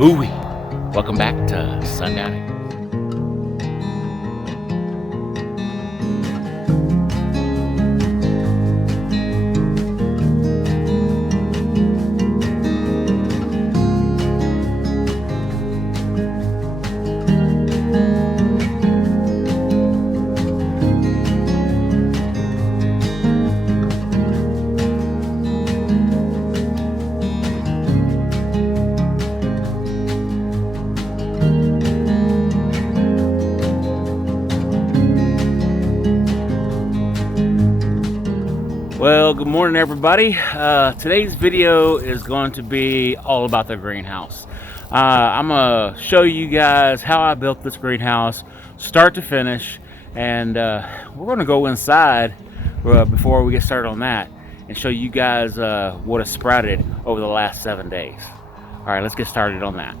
Ooh-wee. Welcome back to Sundown. Well, good morning everybody. Today's video is going to be all about the greenhouse. I'm going to show you guys how I built this greenhouse start to finish, and we're going to go inside before we get started on that and show you guys what has sprouted over the last 7 days. Alright, let's get started on that.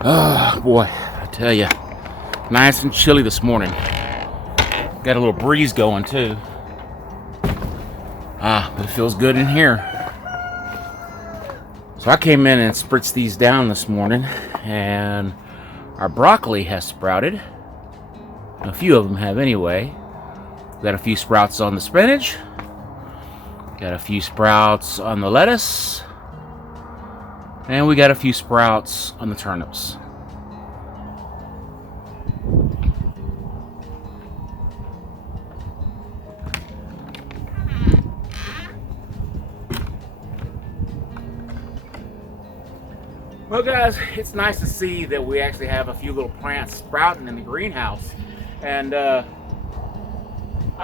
Oh boy, I tell you, nice and chilly this morning. Got a little breeze going too. It feels good in here. So I came in and spritzed these down this morning, and our broccoli has sprouted. A few of them have anyway. Got a few sprouts on the spinach. Got a few sprouts on the lettuce. And we got a few sprouts on the turnips. Well guys, it's nice to see that we actually have a few little plants sprouting in the greenhouse, and I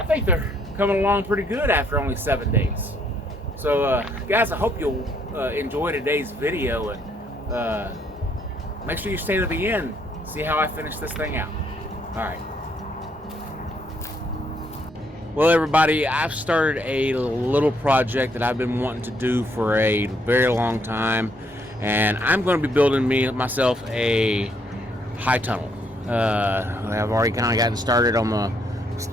think they're coming along pretty good after only 7 days. So guys, I hope you'll enjoy today's video, and make sure you stay to the end, see how I finish this thing out. Alright. Well everybody, I've started a little project that I've been wanting to do for a very long time. And I'm going to be building myself a high tunnel. I've already kind of gotten started on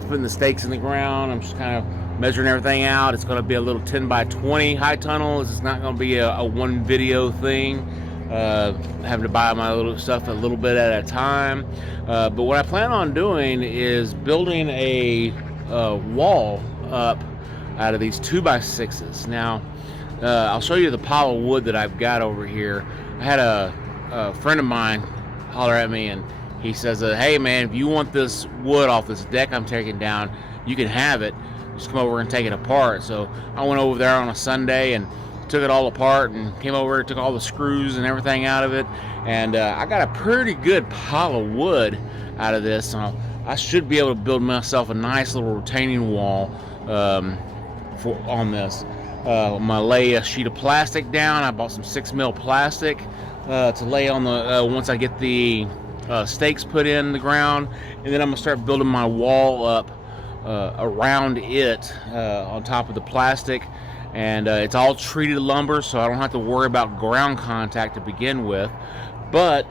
putting the stakes in the ground. I'm just kind of measuring everything out. It's going to be a little 10 by 20 high tunnel. This is not going to be a one video thing. Having to buy my little stuff a little bit at a time. But what I plan on doing is building a wall up out of these 2x6s. Now, I'll show you the pile of wood that I've got over here. I had a friend of mine holler at me, and he says, hey man, if you want this wood off this deck I'm taking down, you can have it. Just come over and take it apart. So I went over there on a Sunday and took it all apart and came over and took all the screws and everything out of it. And I got a pretty good pile of wood out of this. So I should be able to build myself a nice little retaining wall on this. I'm gonna lay a sheet of plastic down. I bought some 6mm plastic to lay on the once I get the stakes put in the ground, and then I'm gonna start building my wall up around it on top of the plastic. And it's all treated lumber, so I don't have to worry about ground contact to begin with. But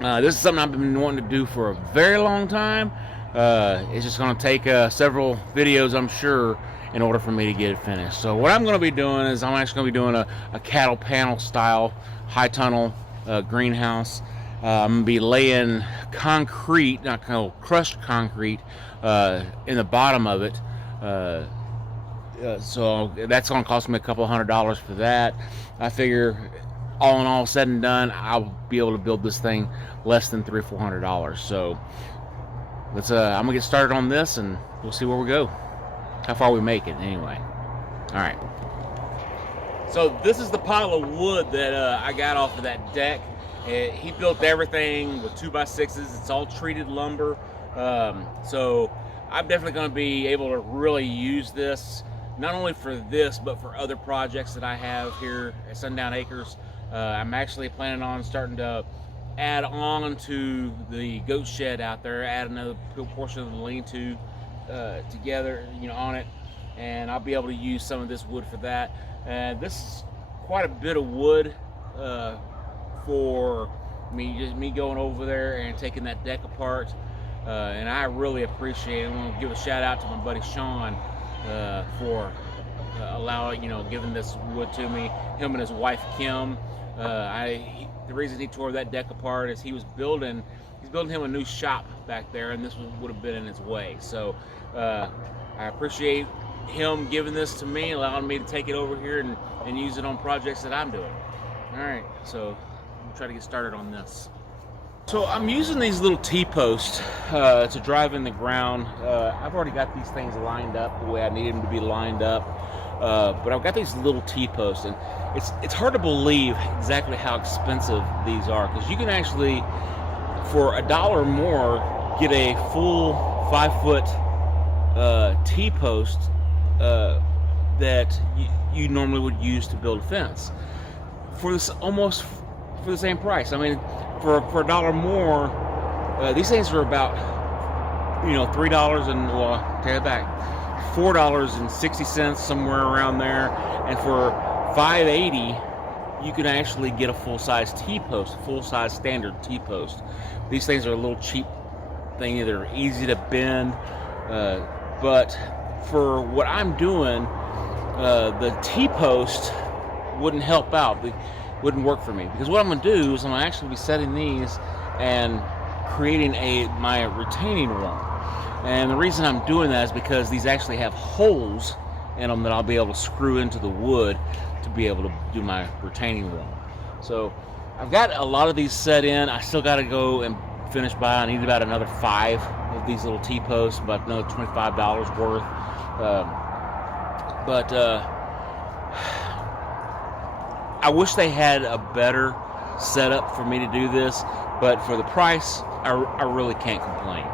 this is something I've been wanting to do for a very long time. It's just gonna take several videos, I'm sure, in order for me to get it finished. So what I'm going to be doing is I'm actually going to be doing a cattle panel style high tunnel greenhouse. I'm going to be laying concrete, not crushed concrete, in the bottom of it. So that's going to cost me a couple $100 for that. I figure all in all said and done, I'll be able to build this thing less than $300 or $400. So let's I'm going to get started on this, and we'll see where we go. How far we make it anyway. Alright. So this is the pile of wood that I got off of that deck. He built everything with 2x6s. It's all treated lumber. So I'm definitely going to be able to really use this, not only for this, but for other projects that I have here at Sundown Acres. I'm actually planning on starting to add on to the goat shed out there, add another portion of the lean-to together, on it, and I'll be able to use some of this wood for that. And this is quite a bit of wood for me going over there and taking that deck apart, and I really appreciate it. I want to give a shout out to my buddy Sean for allowing, giving this wood to me. Him and his wife Kim The reason he tore that deck apart is he's building him a new shop back there, and this would have been in his way. So I appreciate him giving this to me, allowing me to take it over here and use it on projects that I'm doing. All right, so I'm try to get started on this. So I'm using these little T-posts to drive in the ground. I've already got these things lined up the way I need them to be lined up, but I've got these little T-posts, and it's hard to believe exactly how expensive these are, because you can actually, for $1 more, get a full 5-foot T-post that you normally would use to build a fence for this, almost for the same price. I mean, for $1 more, these things are about, $3 and, well, take it back, $4.60, somewhere around there. And for $5.80, you can actually get a full-size T-post, full-size standard T-post. These things are a little cheap thing. They're easy to bend, but for what I'm doing, the T-post wouldn't help out. Wouldn't work for me, because what I'm going to do is I'm going to actually be setting these and creating my retaining wall. And the reason I'm doing that is because these actually have holes in them that I'll be able to screw into the wood to be able to do my retaining wall. So I've got a lot of these set in. I still got to go and finish by. I need about another 5 of these little T-posts, about another $25 worth. But I wish they had a better setup for me to do this, but for the price, I really can't complain.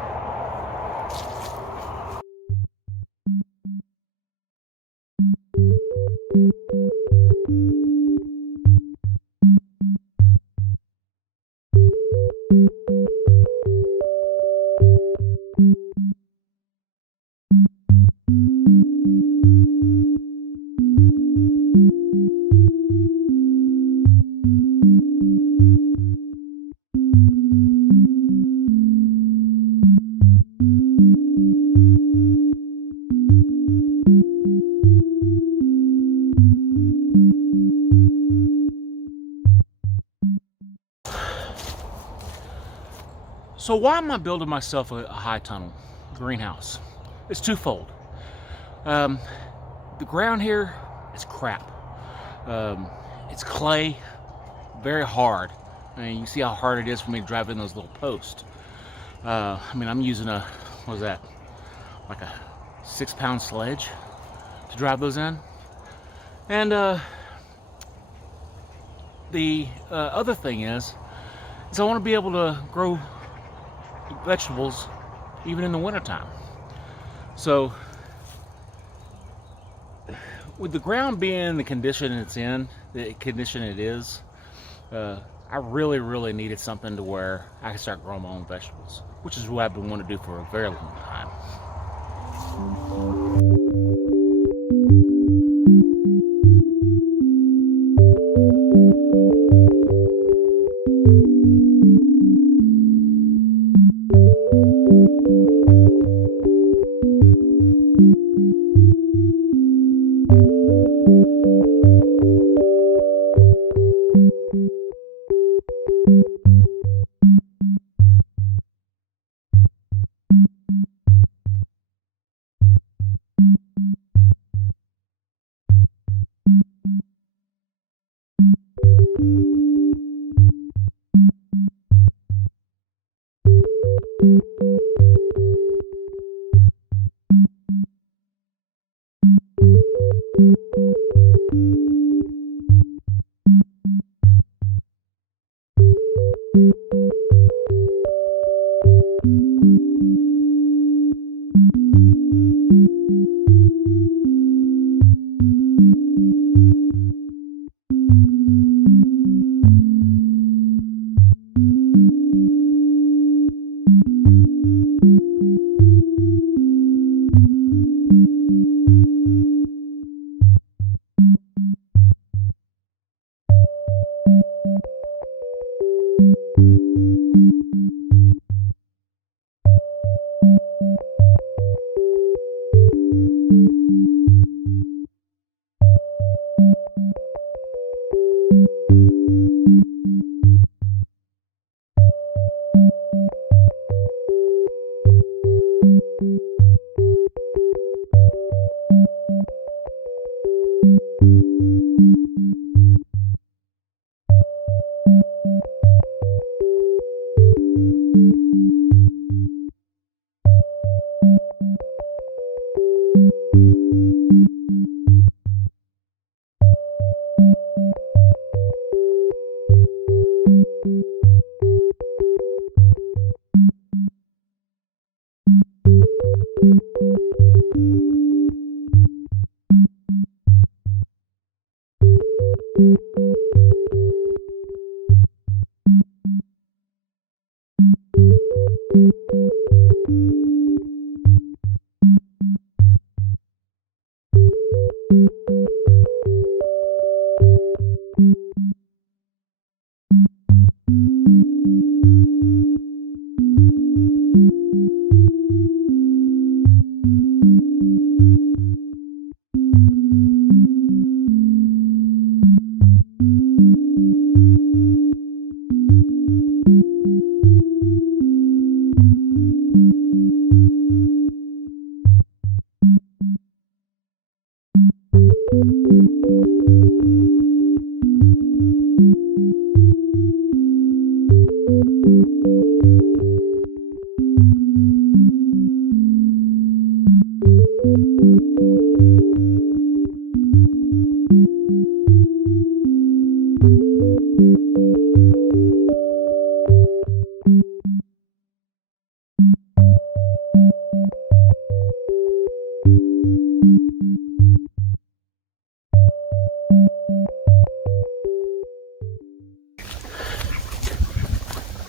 So why am I building myself a high tunnel greenhouse? It's twofold. The ground here is crap. It's clay, very hard. I mean, you see how hard it is for me to drive in those little posts. I mean, I'm using what is that? Like a 6-pound sledge to drive those in. And the other thing is I want to be able to grow vegetables even in the wintertime. So with the ground being the condition it's in, the condition it is, I really needed something to where I can start growing my own vegetables, which is what I've been wanting to do for a very long time.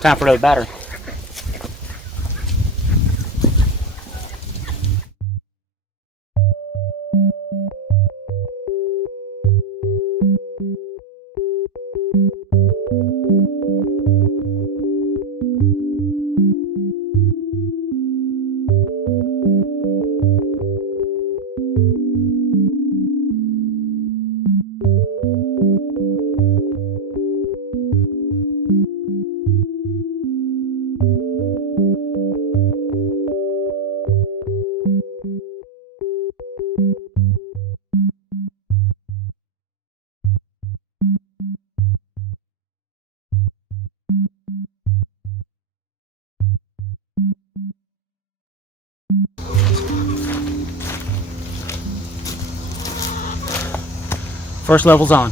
Time for another battery. First level's on.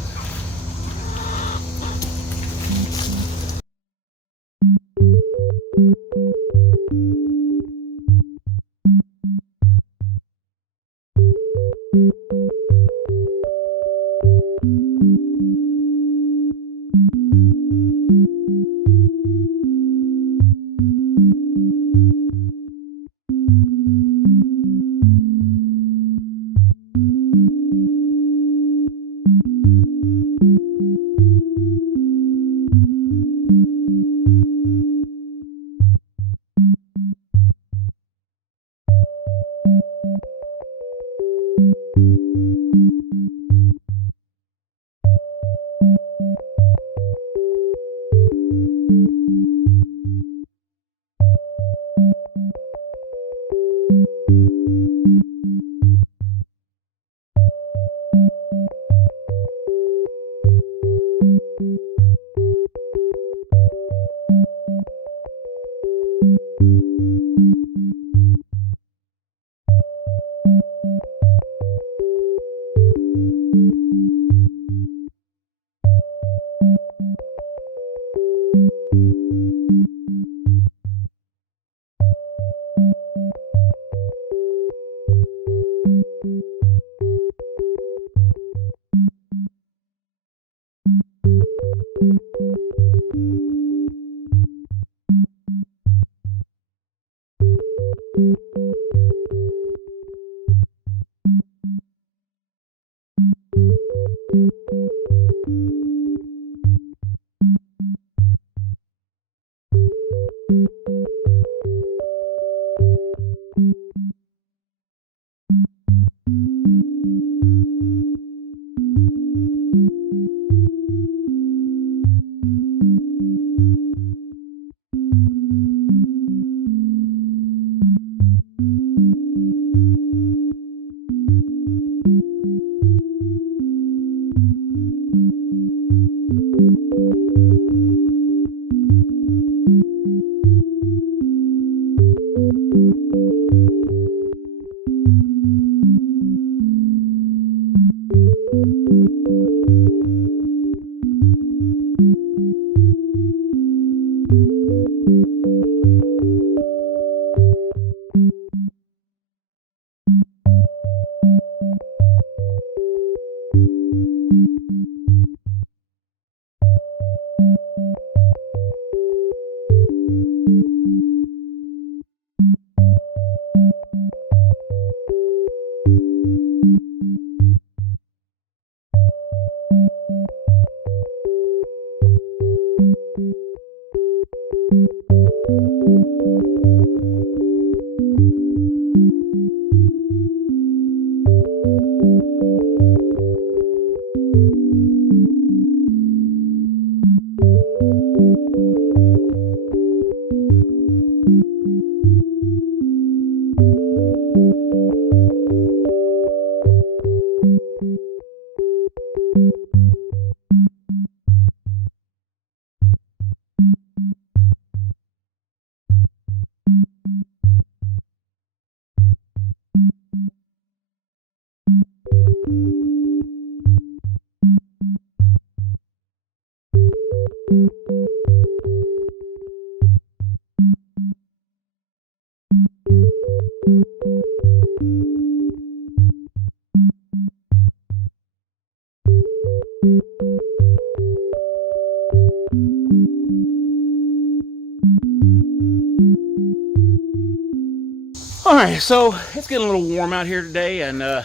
All right, so it's getting a little warm out here today, and I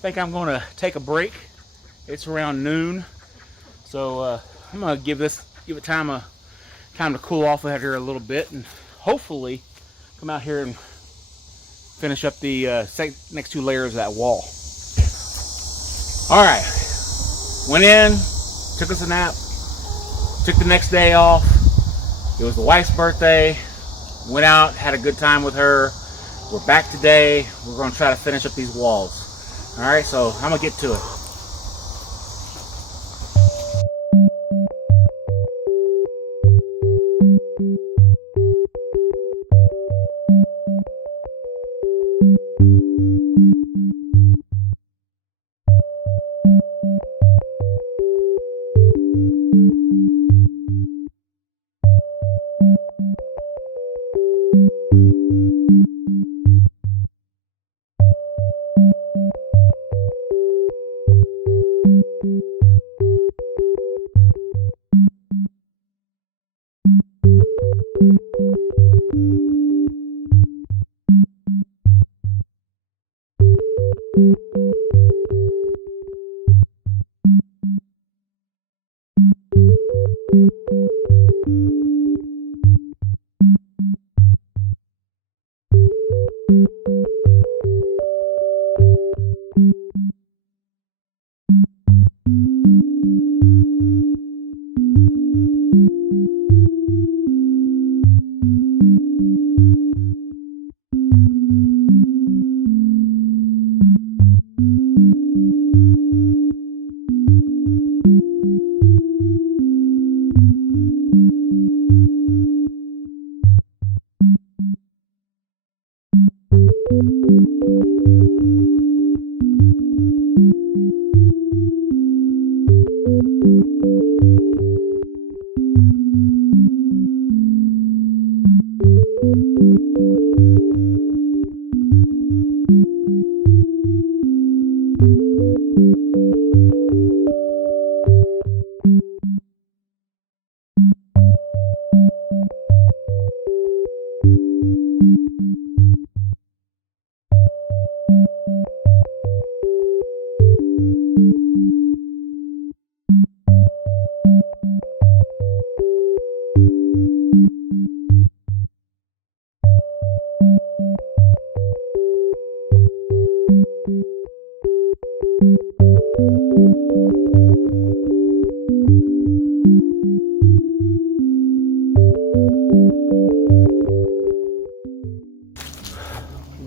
think I'm going to take a break. It's around noon, so I'm going to give it time to cool off out here a little bit, and hopefully come out here and finish up the next 2 layers of that wall. All right, went in, took us a nap, took the next day off. It was the wife's birthday. Went out, had a good time with her. We're back today. We're going to try to finish up these walls. All right, so I'm going to get to it.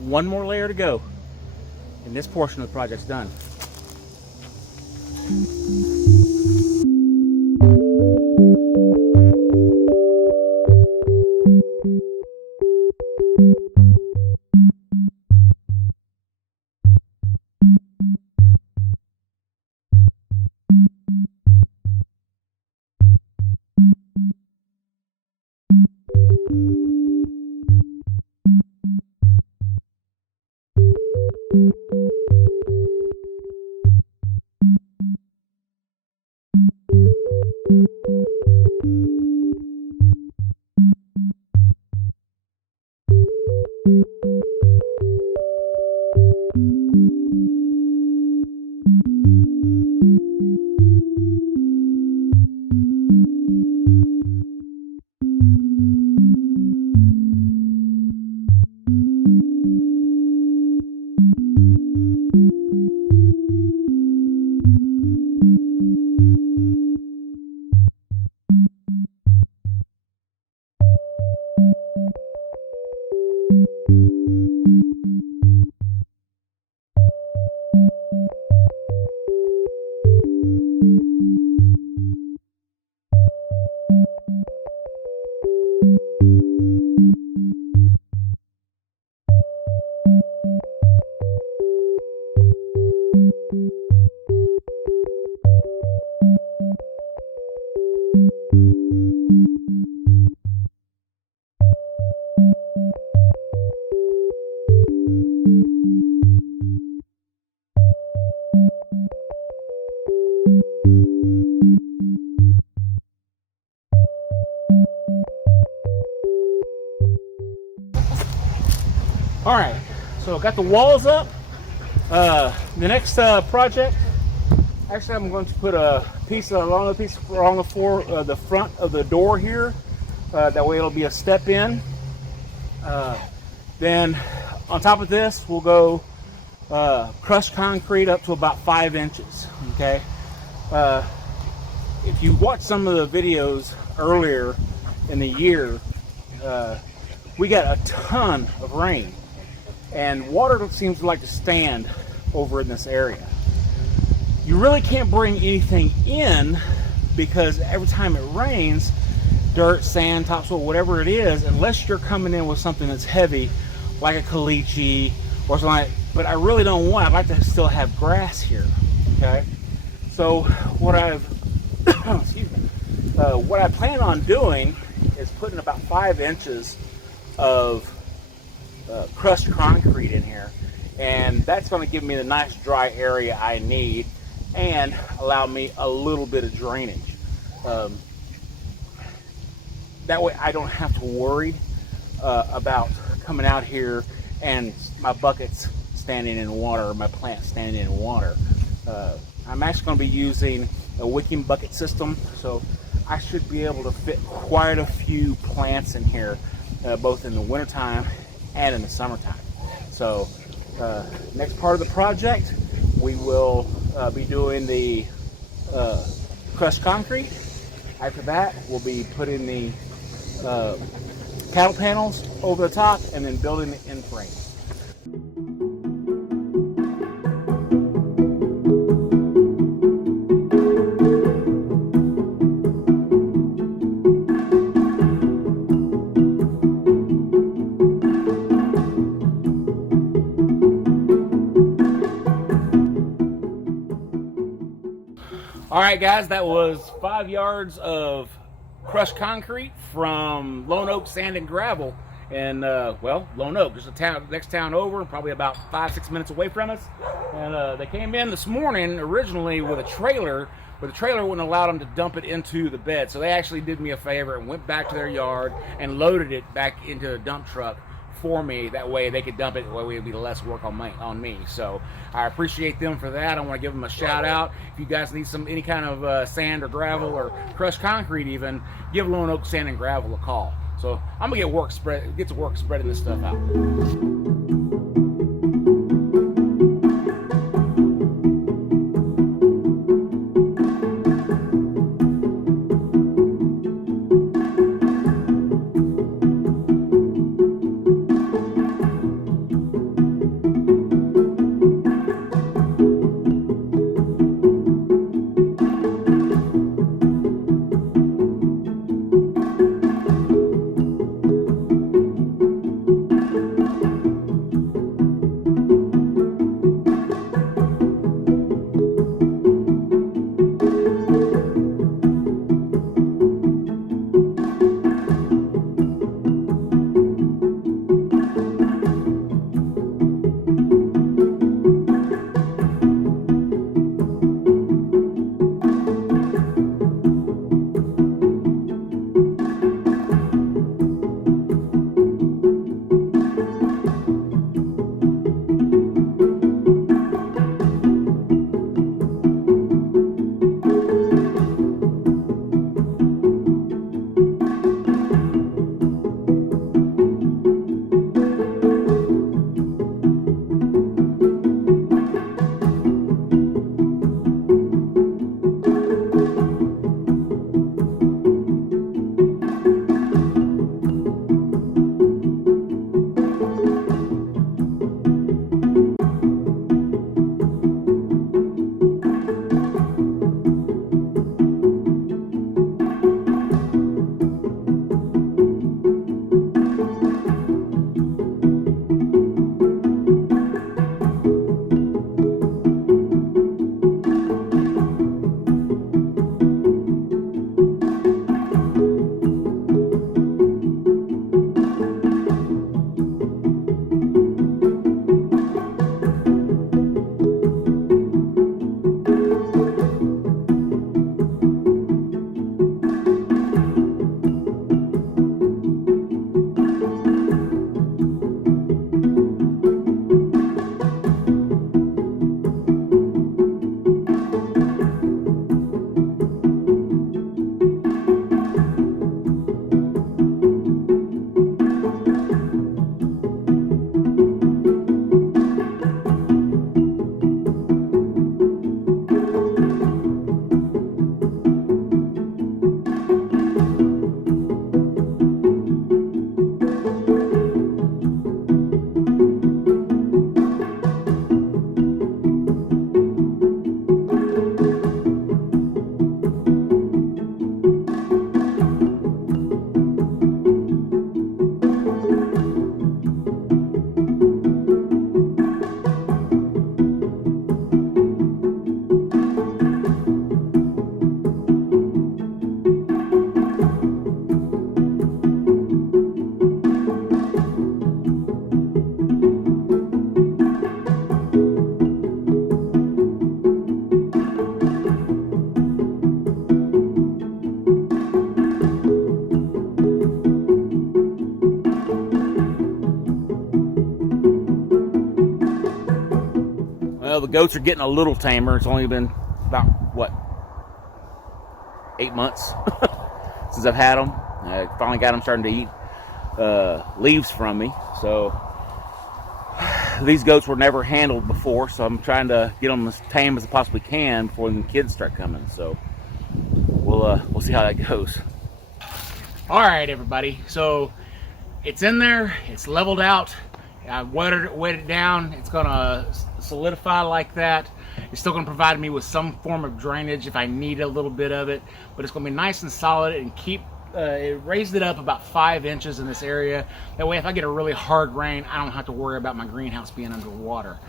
One more layer to go, and this portion of the project's done. All right, so got the walls up. The next project, actually, I'm going to put a piece along the floor, the front of the door here. That way, it'll be a step in. Then, on top of this, we'll go crushed concrete up to about 5 inches. Okay. If you watch some of the videos earlier in the year, we got a ton of rain, and water seems to like to stand over in this area. You really can't bring anything in because every time it rains, dirt, sand, topsoil, whatever it is, unless you're coming in with something that's heavy, like a caliche or something like, but I really don't want, I'd like to still have grass here, okay? So what what I plan on doing is putting about 5 inches of crushed concrete in here, and that's going to give me the nice dry area I need and allow me a little bit of drainage. That way I don't have to worry about coming out here and my buckets standing in water or my plants standing in water. I'm actually going to be using a wicking bucket system, so I should be able to fit quite a few plants in here, both in the wintertime and in the summertime. So next part of the project, we will be doing the crushed concrete. After that, we'll be putting the cattle panels over the top and then building the end frame. All right, guys, that was 5 yards of crushed concrete from Lone Oak Sand and Gravel. And, well, Lone Oak, just next town over, probably about 5-6 minutes away from us. And they came in this morning originally with a trailer, but the trailer wouldn't allow them to dump it into the bed. So they actually did me a favor and went back to their yard and loaded it back into the dump truck for me. That way they could dump it, that way it would be less work on me. So I appreciate them for that. I want to give them a shout out. If you guys need any kind of sand or gravel or crushed concrete even, give Lone Oak Sand and Gravel a call. So I'm gonna get to work spreading this stuff out. the goats are getting a little tamer. It's only been about, what, 8 months since I've had them. I finally got them starting to eat leaves from me. So these goats were never handled before, so I'm trying to get them as tame as I possibly can before the kids start coming. So we'll see how that goes. All right, everybody. So it's in there. It's leveled out. I wetted it down. It's gonna solidify like that. It's still gonna provide me with some form of drainage if I need a little bit of it, but it's gonna be nice and solid and keep. It raised it up about 5 inches in this area. That way, if I get a really hard rain, I don't have to worry about my greenhouse being underwater.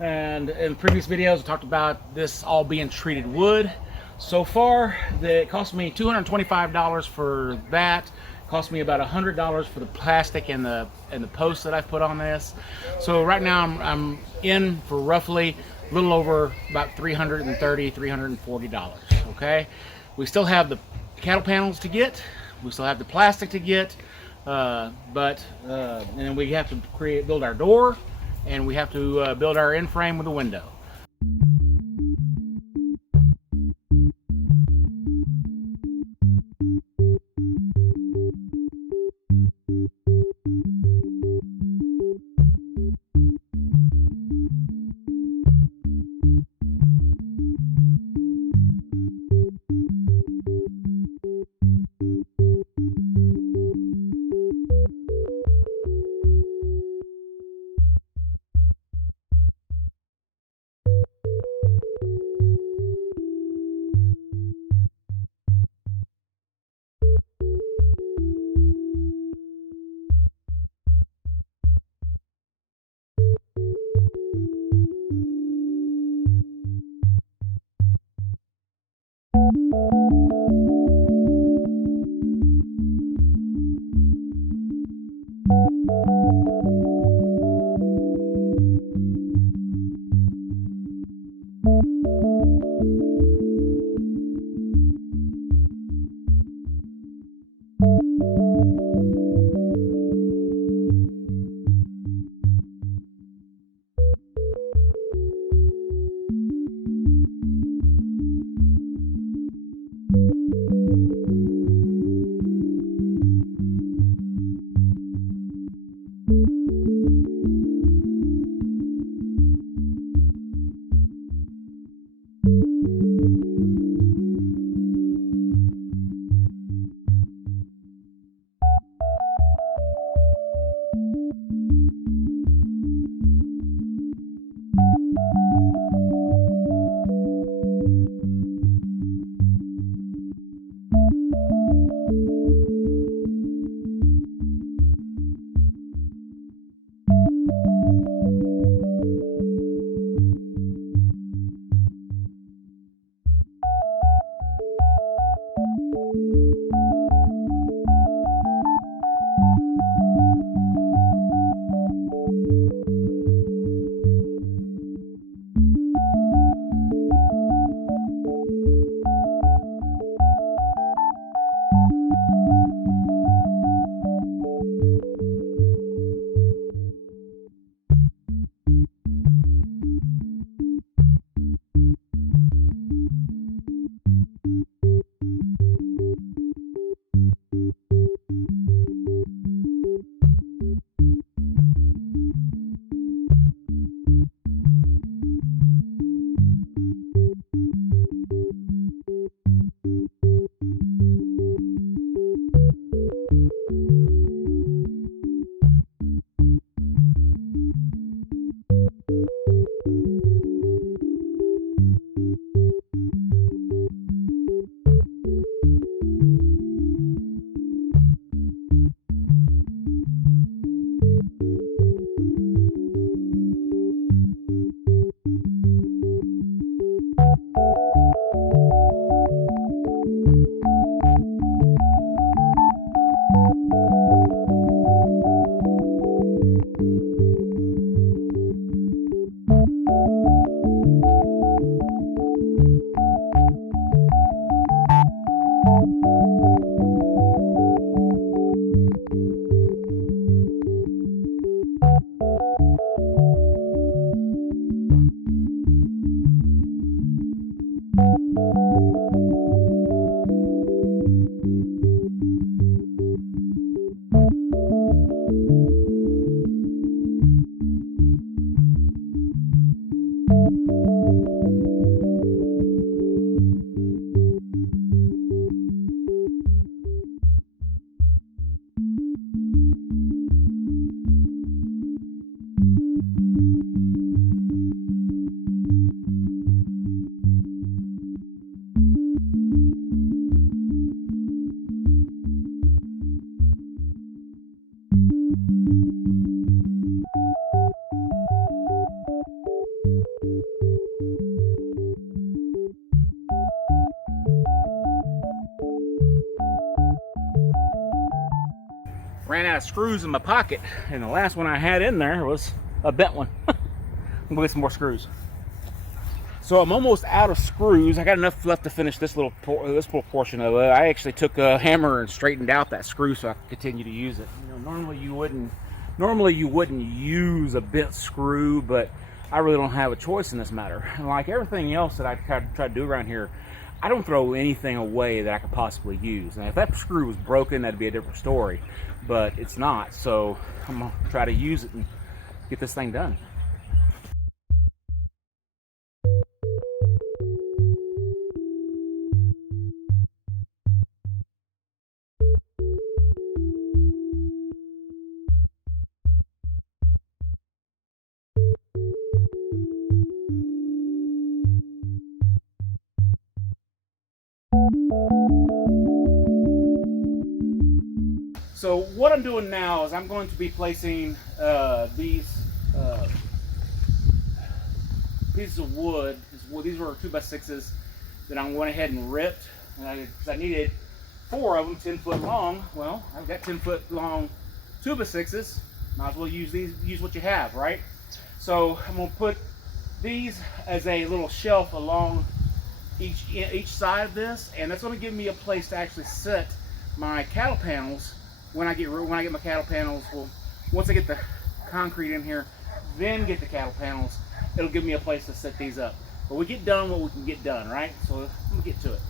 And in previous videos, I talked about this all being treated wood. So far, it cost me $225 for that. It cost me about $100 for the plastic and the posts that I've put on this. So right now, I'm in for roughly a little over about $330, $340. Okay, we still have the cattle panels to get. We still have the plastic to get, and then we have to build our door, and we have to build our end frame with a window. ran out of screws in my pocket, and the last one I had in there was a bent one. I'm gonna get some more screws. So I'm almost out of screws. I got enough left to finish this little portion of it. I actually took a hammer and straightened out that screw so I could continue to use it. You know, normally you wouldn't use a bent screw, but I really don't have a choice in this matter. And like everything else that I try to do around here, I don't throw anything away that I could possibly use. And if that screw was broken, that'd be a different story, but it's not. So I'm gonna try to use it and get this thing done. So what I'm doing now is I'm going to be placing these pieces of wood. These were 2x6s that I went ahead and ripped, because I needed 4 of them 10 foot long. Well, I've got 10 foot long 2x6s. Might as well use what you have, right? So I'm going to put these as a little shelf along each side of this, and that's going to give me a place to actually set my cattle panels. When I get my cattle panels, well, once I get the concrete in here, then get the cattle panels, it'll give me a place to set these up. But we get done what we can get done, right? So let me get to it.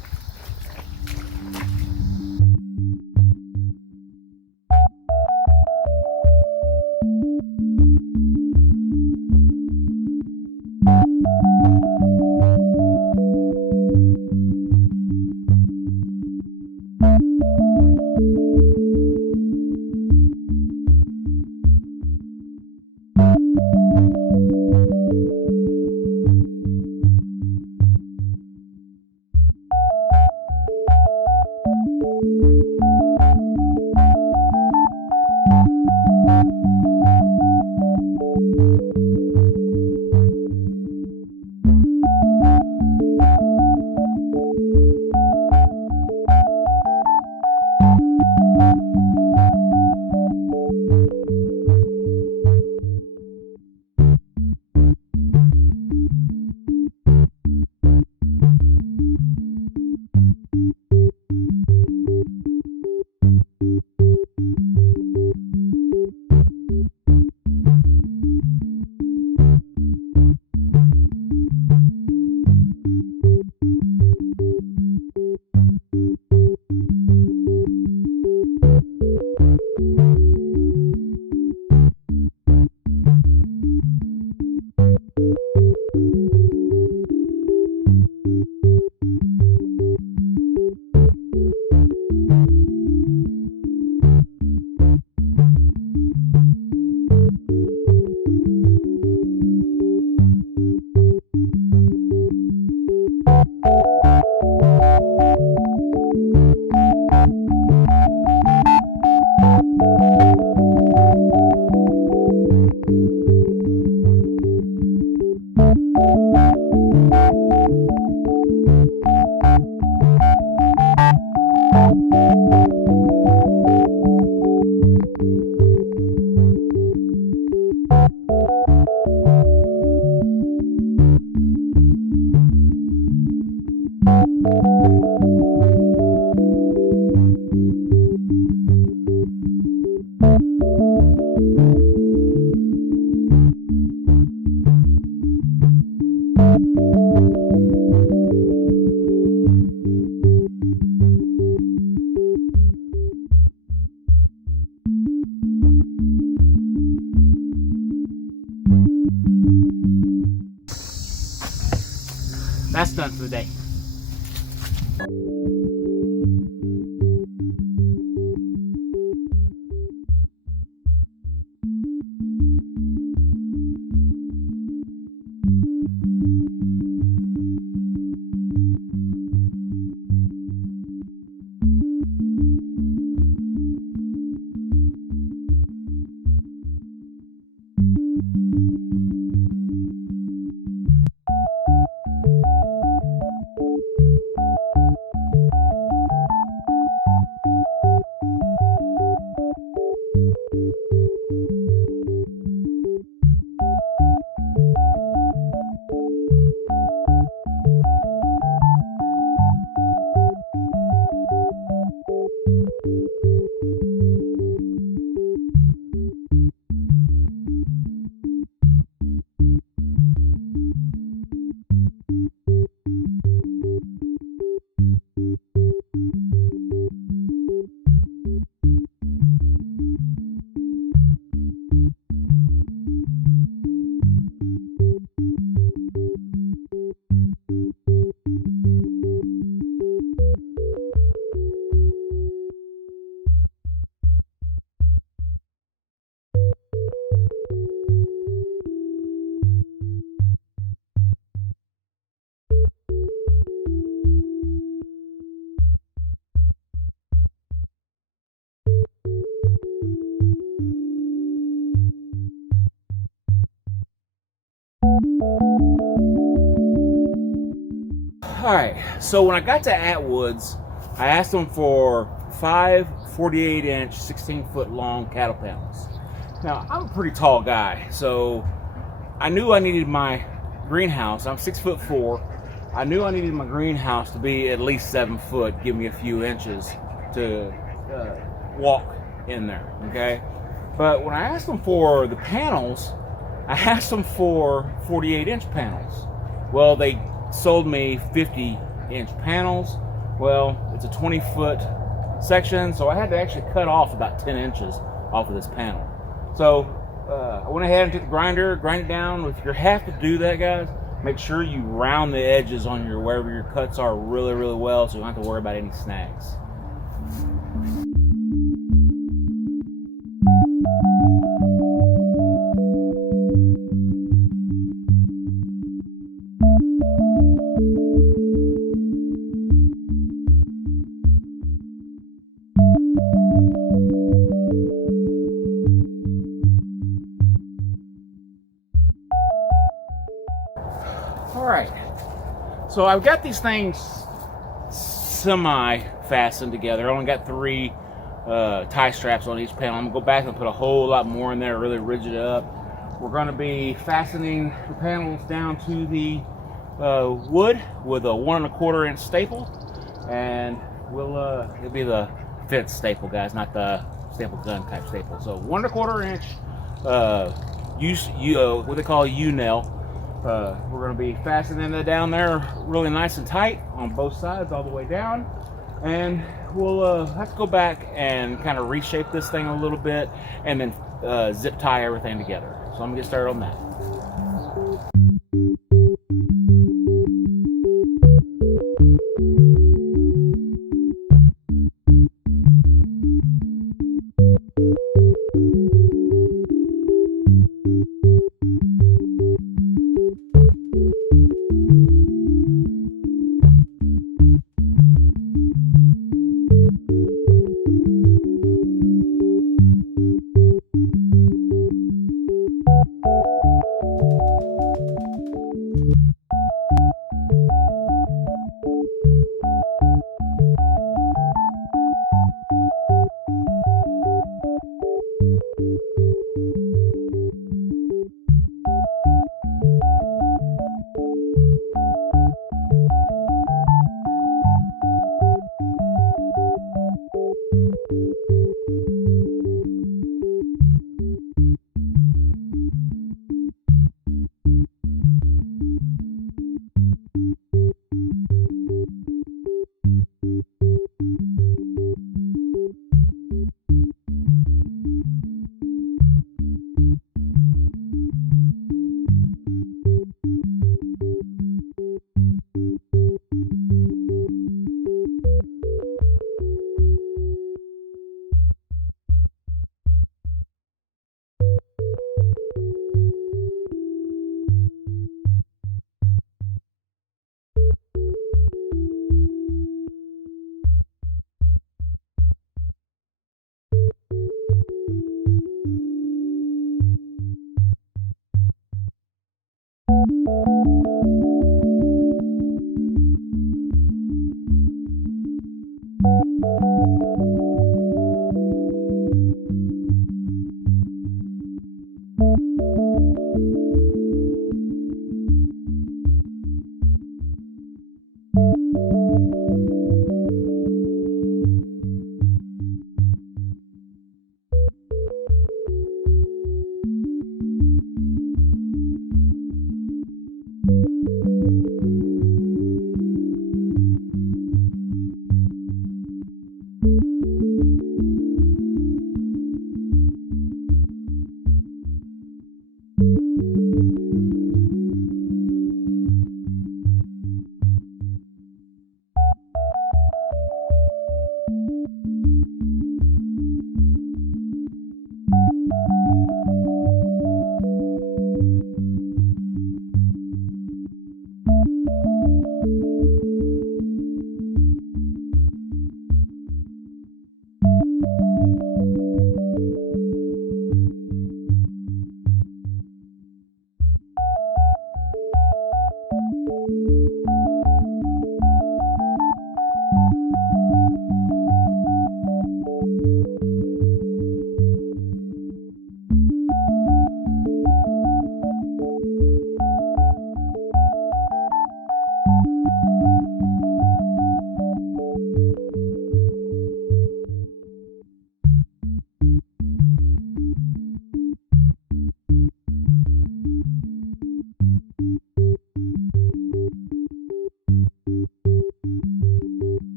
That's done for the day. All right, so when I got to Atwood's, I asked them for 5 48-inch, 16-foot long cattle panels. Now, I'm a pretty tall guy, so I knew I needed my greenhouse. I'm 6'4". I knew I needed my greenhouse to be at least 7 foot, give me a few inches to walk in there, okay? But when I asked them for the panels, I asked them for 48-inch panels. Well, they sold me 50-inch panels. Well, it's a 20-foot section, so I had to actually cut off about 10 inches off of this panel. So I went ahead and took the grinder, grind it down. If you have to do that, guys, make sure you round the edges on your wherever your cuts are really, really well, so you don't have to worry about any snags. All right, so I've got these things semi-fastened together. I only got 3 tie straps on each panel. I'm gonna go back and put a whole lot more in there, really rigid it up. We're gonna be fastening the panels down to the wood with a 1 1/4 inch staple, and it'll be the fence staple, guys, not the staple gun type staple. So 1 1/4 inch what they call a U-nail. We're going to be fastening it down there really nice and tight on both sides all the way down, and we'll have to go back and kind of reshape this thing a little bit and then zip tie everything together. So I'm going to get started on that.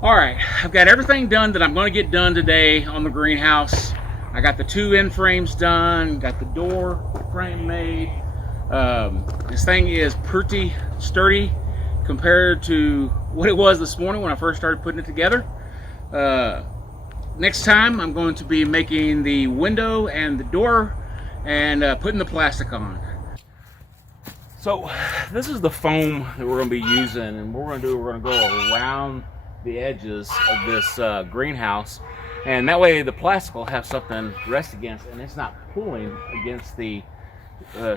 All right, I've got everything done that I'm going to get done today on the greenhouse. I got the 2 end frames done, got the door frame made. This thing is pretty sturdy compared to what it was this morning when I first started putting it together. Next time I'm going to be making the window and the door and putting the plastic on. So this is the foam that we're going to be using, and what we're going to go around the edges of this greenhouse, and that way the plastic will have something to rest against and it's not pulling against the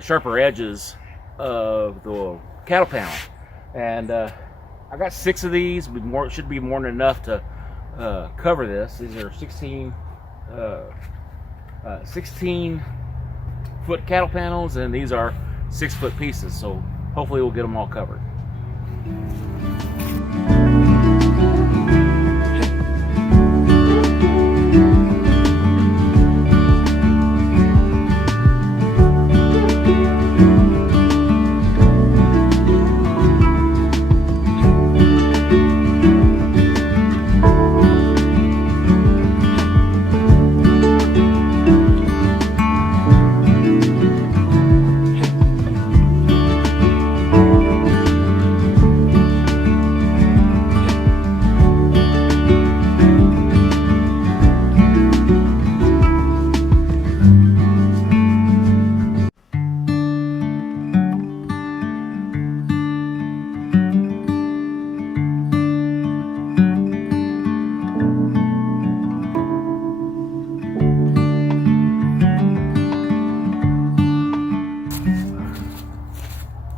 sharper edges of the cattle panel. And I got 6 of these. It should be more than enough to cover this. These are 16 foot cattle panels, and these are 6 foot pieces, so hopefully we'll get them all covered.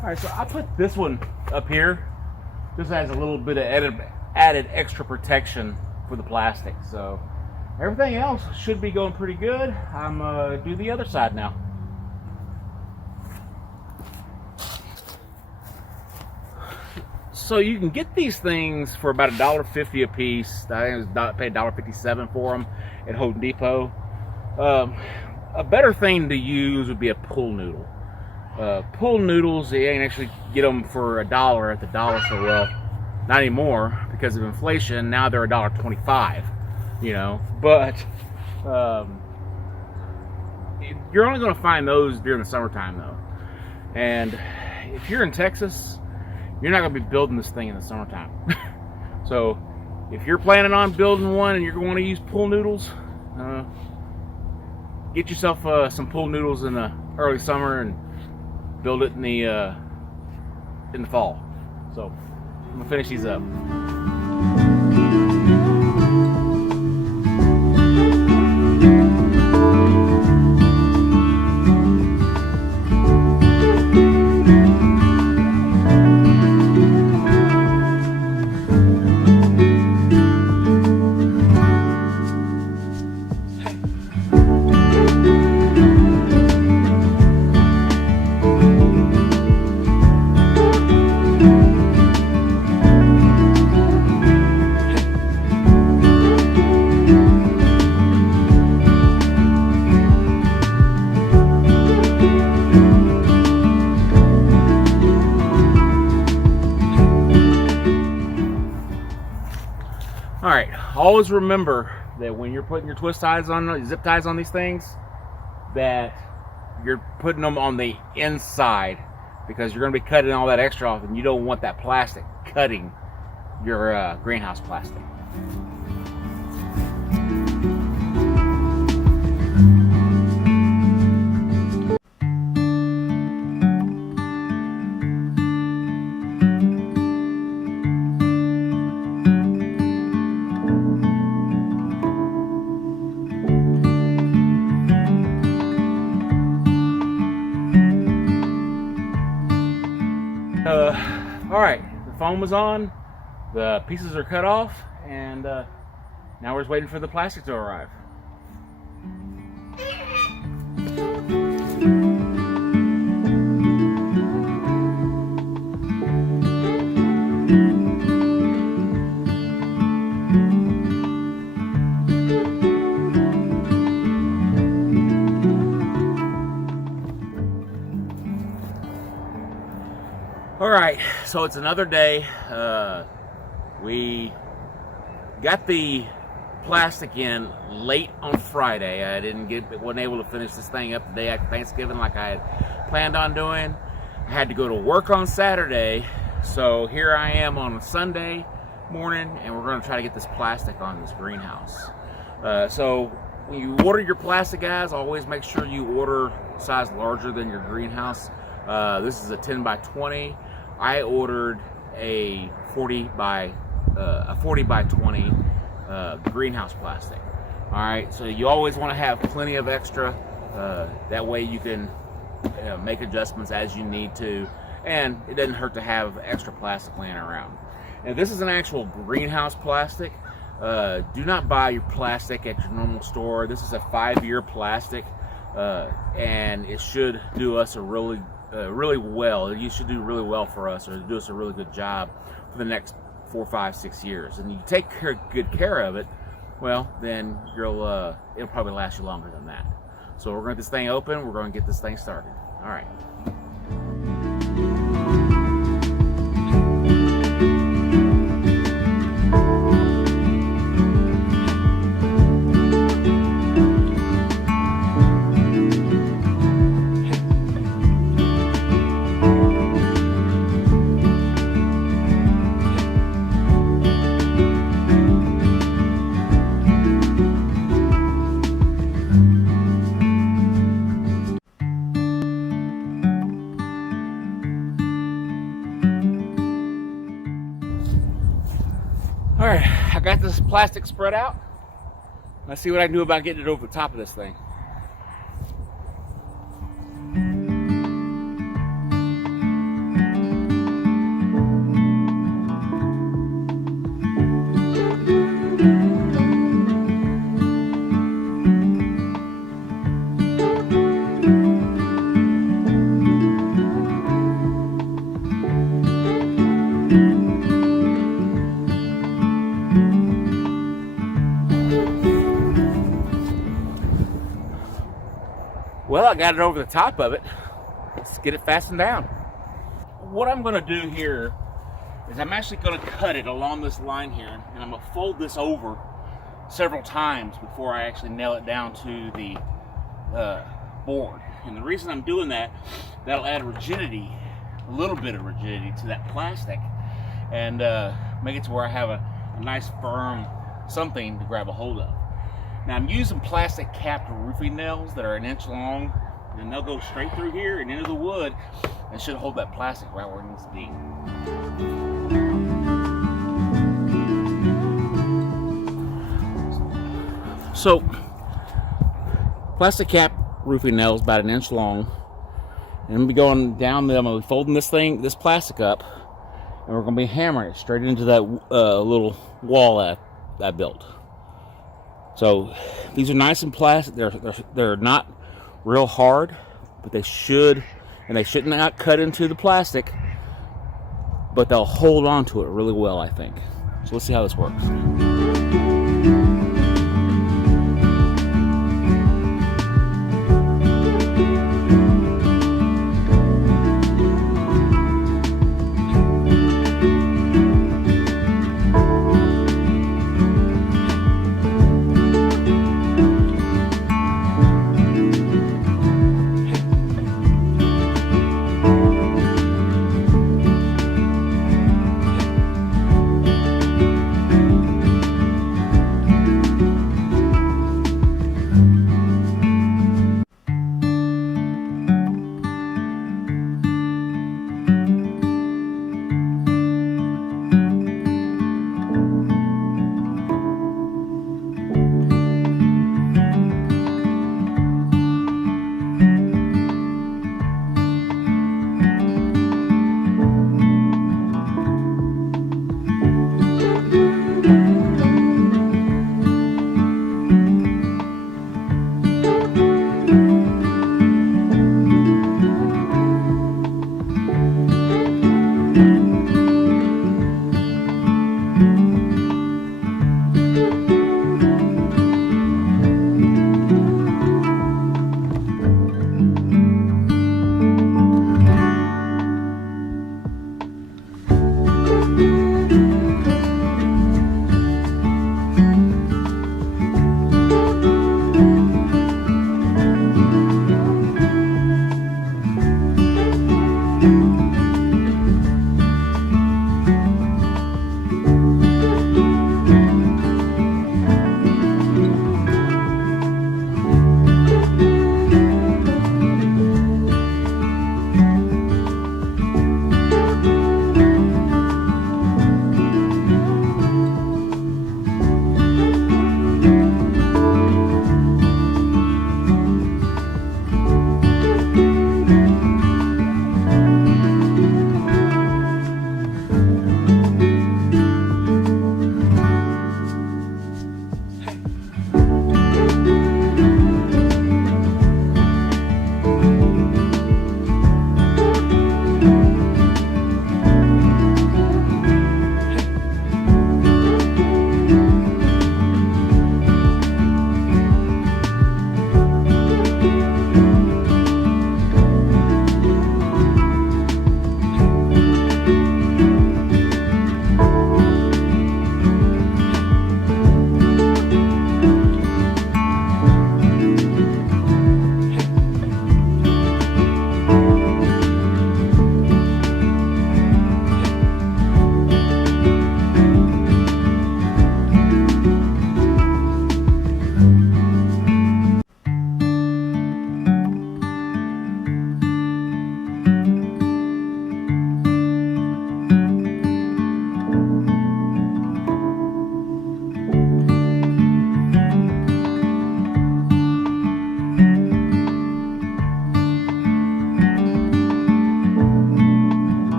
Alright, so I put this one up here just as a little bit of added extra protection for the plastic. So everything else should be going pretty good. I'm do the other side now. So you can get these things for about $1.50 a piece. I paid $1.57 for them at Home Depot. A better thing to use would be a pool noodle. Pool noodles, you ain't actually get them for $1 at the dollar store. Well, not anymore because of inflation. Now they're $1.25, you know. But you're only going to find those during the summertime, though. And if you're in Texas, you're not going to be building this thing in the summertime. So if you're planning on building one and you're going to use pool noodles, get yourself some pool noodles in the early summer and build it in the fall. So I'm gonna finish these up. Alright, always remember that when you're putting your twist ties on, zip ties on these things, that you're putting them on the inside because you're going to be cutting all that extra off and you don't want that plastic cutting your greenhouse plastic. Alright, the foam was on, the pieces are cut off, and now we're just waiting for the plastic to arrive. Alright, so it's another day. We got the plastic in late on Friday. I wasn't able to finish this thing up the day after Thanksgiving like I had planned on doing. I had to go to work on Saturday, so here I am on Sunday morning, and we're going to try to get this plastic on this greenhouse. So when you order your plastic, guys, always make sure you order size larger than your greenhouse. This is a 10 by 20. I ordered a 40 by 20 greenhouse plastic. All right, so you always want to have plenty of extra. That way you can make adjustments as you need to, and it doesn't hurt to have extra plastic laying around. And this is an actual greenhouse plastic. Do not buy your plastic at your normal store. This is a 5-year plastic, and it should do us a really well. You should do really well for us, or do us a really good job for the next 4, 5, 6 years. And you take good care of it, well, then it'll probably last you longer than that. So we're going to get this thing open. We're going to get this thing started. All right. All right, I got this plastic spread out. Let's see what I can do about getting it over the top of this thing. Well, I got it over the top of it. Let's get it fastened down. What I'm going to do here is I'm actually going to cut it along this line here, and I'm going to fold this over several times before I actually nail it down to the board. And the reason I'm doing that, that'll add rigidity, a little bit of rigidity to that plastic, and make it to where I have a nice firm something to grab a hold of. Now I'm using plastic capped roofing nails that are 1 inch long, and they'll go straight through here and into the wood and should hold that plastic right where it needs to be. So plastic cap roofing nails about 1 inch long, and I'm gonna be going down them. I'm gonna be folding this plastic up, and we're gonna be hammering it straight into that little wall that I built. So these are nice and plastic. They're not real hard, but they should not cut into the plastic, but they'll hold on to it really well, I think. So let's see how this works.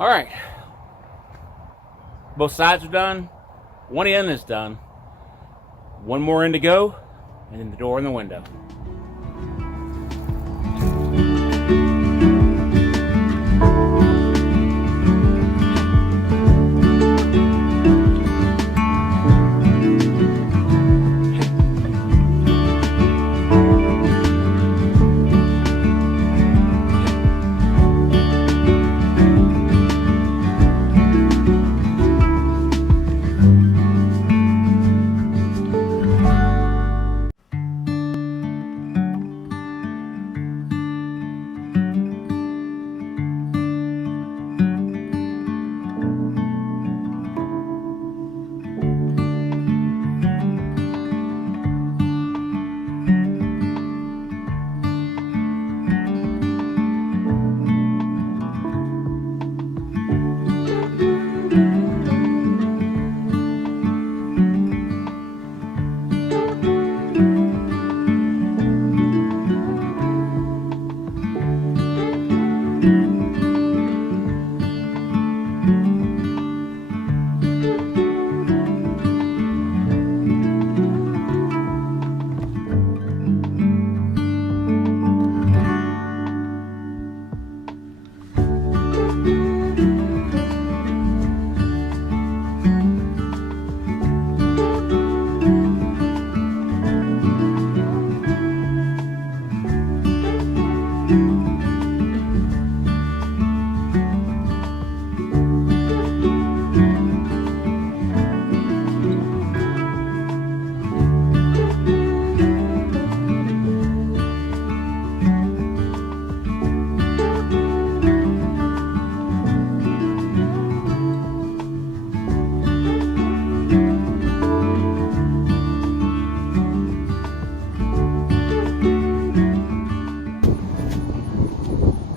All right, both sides are done. One end is done. One more end to go, and then the door and the window.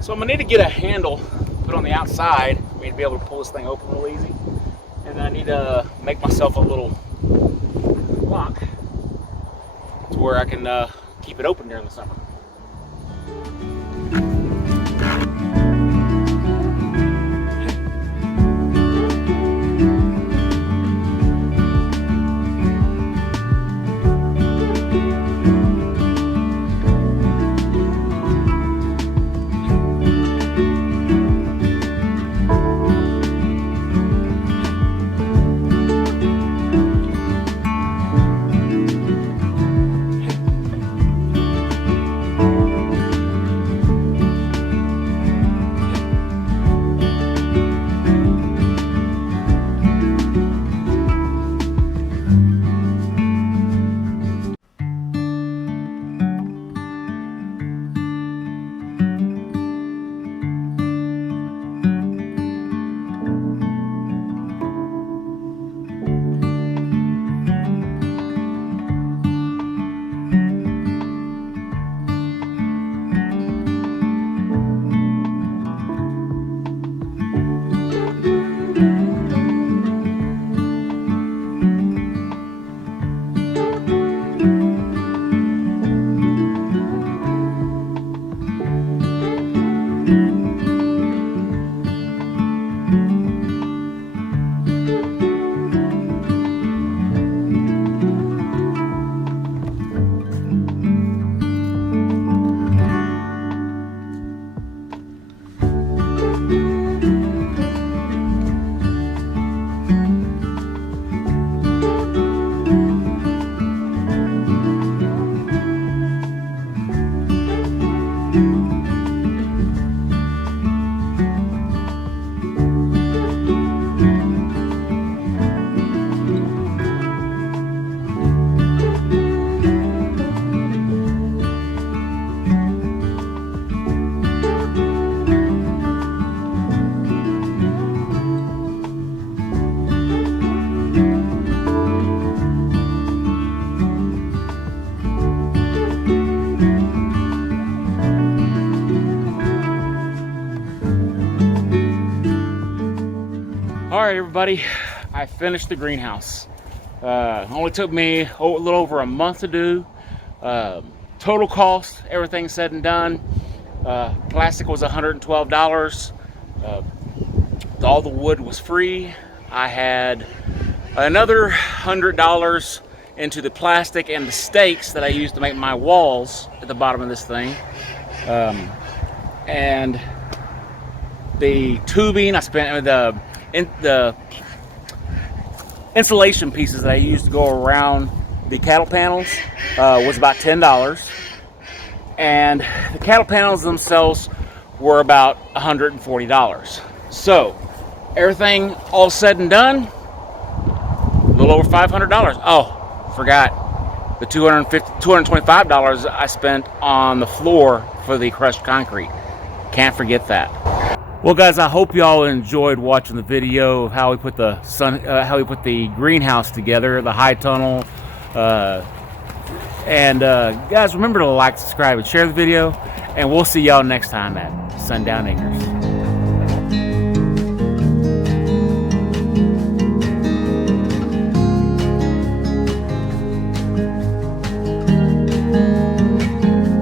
So I'm gonna need to get a handle put on the outside for me to be able to pull this thing open real easy. And then I need to make myself a little lock to where I can keep it open during the summer. All right, everybody, I finished the greenhouse. Only took me a little over a month to do. Total cost, everything said and done, plastic was $112. All the wood was free. I had another $100 into the plastic and the stakes that I used to make my walls at the bottom of this thing. And the tubing, I spent the insulation pieces that I used to go around the cattle panels was about $10. And the cattle panels themselves were about $140. So everything all said and done, a little over $500. Oh, forgot the $225 I spent on the floor for the crushed concrete. Can't forget that. Well, guys, I hope y'all enjoyed watching the video of how we put the greenhouse together, the high tunnel. Guys, remember to like, subscribe, and share the video. And we'll see y'all next time at Sundown Acres.